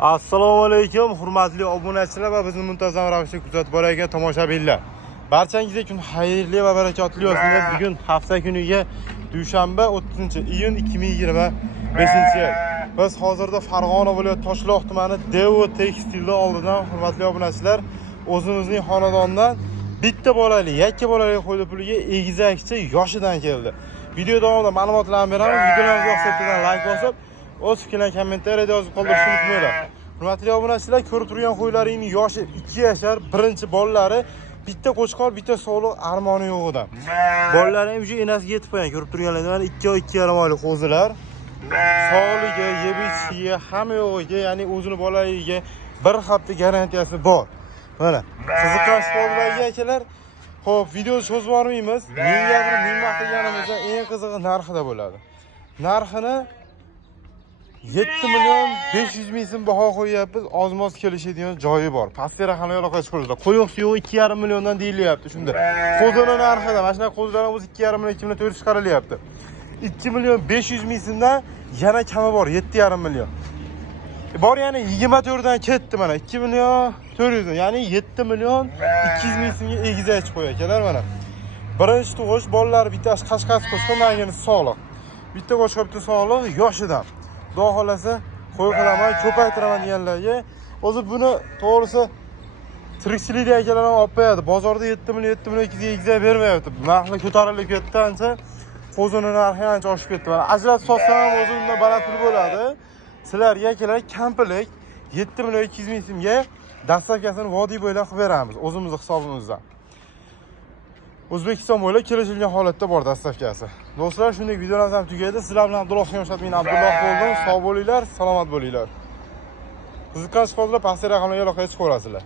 Assalomu alaykum, hurmatli obunachilar va bizni muntazam ravishda kuzatib borayotgan tomoshabinlar. Barchangizga kun xayrli va barakotli bo'lsin. Bugun hafta kuniga dushanba 30-iyun 2025-yil. Biz hozirda Farg'ona viloyati Toshloq tumani Devo tekstilda oldidan hurmatli obunachilar o'zimizning xonadondan bitta bolali, yakka bolali qo'ydi puliga egizakchi yoshidan keldi. Video davomida ma'lumotlarni beraman. Videolarimizni yoqsa like bosib, o'z fikrlaringizni kommentariyada yozib qoldirishni unutmanglar. Hurmatli obunachilar, ko'rib turgan qo'ylaringning yoshi 2 yashar, birinchi bolalari, bitta qo'chqor, bitta so'liq armoni yo'g'idan. Bolalari ham enasiga yetib qo'ygan, ko'rib turganlaringlar, mana 2-2,5 oylik qo'zilar. Sog'ligi, yeb-ichiga, hamma yo'g'iga, ya'ni o'zini bolaligiga bir hafta garantiyasi bor. Mana, qiziqarli qo'zilarga akalar, xo'p, videoni cho'zib bormaymiz. Men gapirib, men maqtaganimizda eng qizig'i narxida bo'ladi. Narxini 7 million 500 ming so'm baho qo'yapmiz. Ozmoz kelishadigan joyi bor. Pastga raqamga aloqa chiqaringlar. Qo'yoq suyuq 2,5 milliondan deyilyapti shunda. Qo'zini narxida, mana shunaqa qo'zlarimiz 2,5 million 2 million 400 chiqarilyapti. 2 million 500 ming so'mdan yana kami bor, 7,5 million. Bor yana 24 dan ketdi mana 2 million 400 dan, ya'ni 7 million 200 ming so'mga egizakchi qo'yakalar mana. Birinchi tug'ish bolalar bittasi qashqasi qo'shgan, mangani sog'liq. Bitta qo'shqa bitta sog'liq yoshidan. Xudo xolasa qo'y qilaman, ko'paytiraman deganlarga, o'zi buni to'g'risi tirikchilikda akalar ham olib qo'yadi. Bozorda 7 million 200 ga egizak bermayapti. Narxi ko'tarilib ketdi ancha, qo'zining narxi ancha oshib ketdi. Mana ajratib sotsam ham o'zi undan baland pul bo'ladi. Sizlarga akalar kampilik 7 million 200 ming so'mga dastavkasini vodiy bo'ylab qilib beramiz o'zimizning hisobimizdan. O'zbekiston bo'ylab kelishilgan holatda bor dastavkasi. Do'stlar, shunday videolarimiz ham tugaydi. Sizlar bilan Abdulloh Yoshab, men Abdulloh bo'ldim. Sog' bo'linglar, salomat bo'linglar. Qiziqqan qoldilar, pastga raqamlarga aloqa qilib qo'yasizlar.